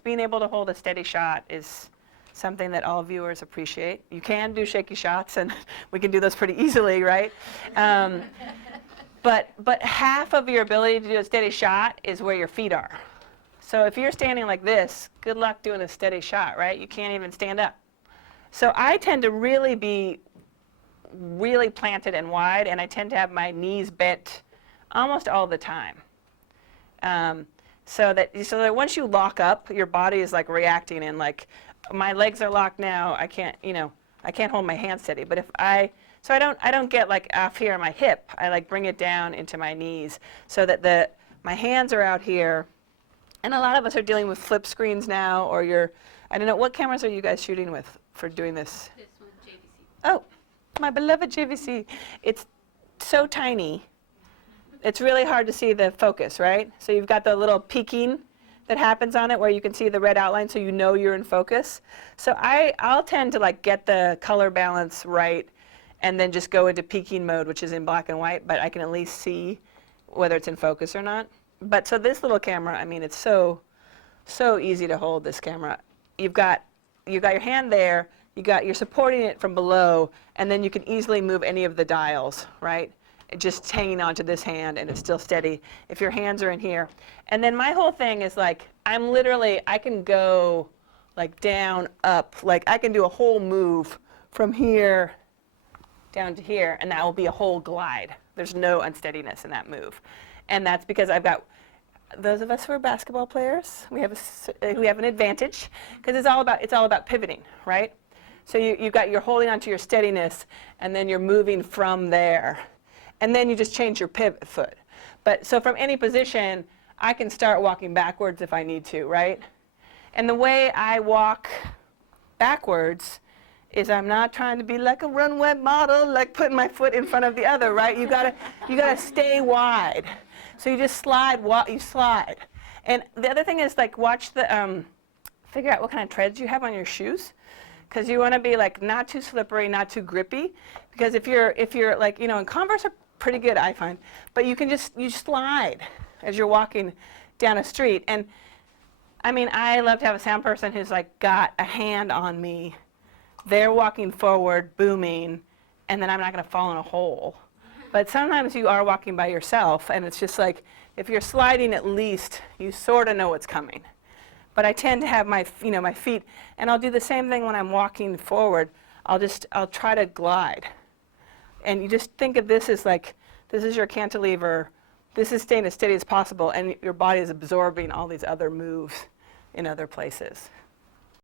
just being able to hold a steady shot is something that all viewers appreciate. You can do shaky shots, and we can do those pretty easily, right? But half of your ability to do a steady shot is where your feet are. So if you're standing like this, good luck doing a steady shot, right? You can't even stand up. So I tend to really be really planted and wide, and I tend to have my knees bent almost all the time. So that once you lock up, your body is like reacting, and like my legs are locked now. I can't hold my hand steady. But I don't get like off here on my hip. I like bring it down into my knees so that my hands are out here. And a lot of us are dealing with flip screens now, or I don't know, what cameras are you guys shooting with for doing this? This one, JVC. Oh, my beloved JVC. It's so tiny. It's really hard to see the focus, right? So you've got the little peaking that happens on it where you can see the red outline, so you know you're in focus. So I'll tend to like get the color balance right and then just go into peaking mode, which is in black and white, but I can at least see whether it's in focus or not. But so this little camera, I mean, it's so easy to hold this camera. You've got your hand there, you're supporting it from below, and then you can easily move any of the dials, right? Just hanging onto this hand, and it's still steady if your hands are in here. And then my whole thing is like, I can go like down, up, like I can do a whole move from here down to here, and that will be a whole glide. There's no unsteadiness in that move. And that's because I've got, those of us who are basketball players, we have an advantage, because it's all about pivoting, right? So you're holding onto your steadiness, and then you're moving from there. And then you just change your pivot foot. But so from any position, I can start walking backwards if I need to, right? And the way I walk backwards is I'm not trying to be like a runway model, like putting my foot in front of the other, right? You gotta stay wide. So you just slide, you slide. And the other thing is like watch figure out what kind of treads you have on your shoes, because you want to be like not too slippery, not too grippy. Because if you're like, and Converse are pretty good, I find, but you slide as you're walking down a street. And I mean, I love to have a sound person who's like got a hand on me. They're walking forward, booming, and then I'm not going to fall in a hole. But sometimes you are walking by yourself, and it's just like, if you're sliding, at least you sort of know what's coming. But I tend to have my feet, and I'll do the same thing when I'm walking forward. I'll try to glide. And you just think of this as like, this is your cantilever, this is staying as steady as possible, and your body is absorbing all these other moves in other places.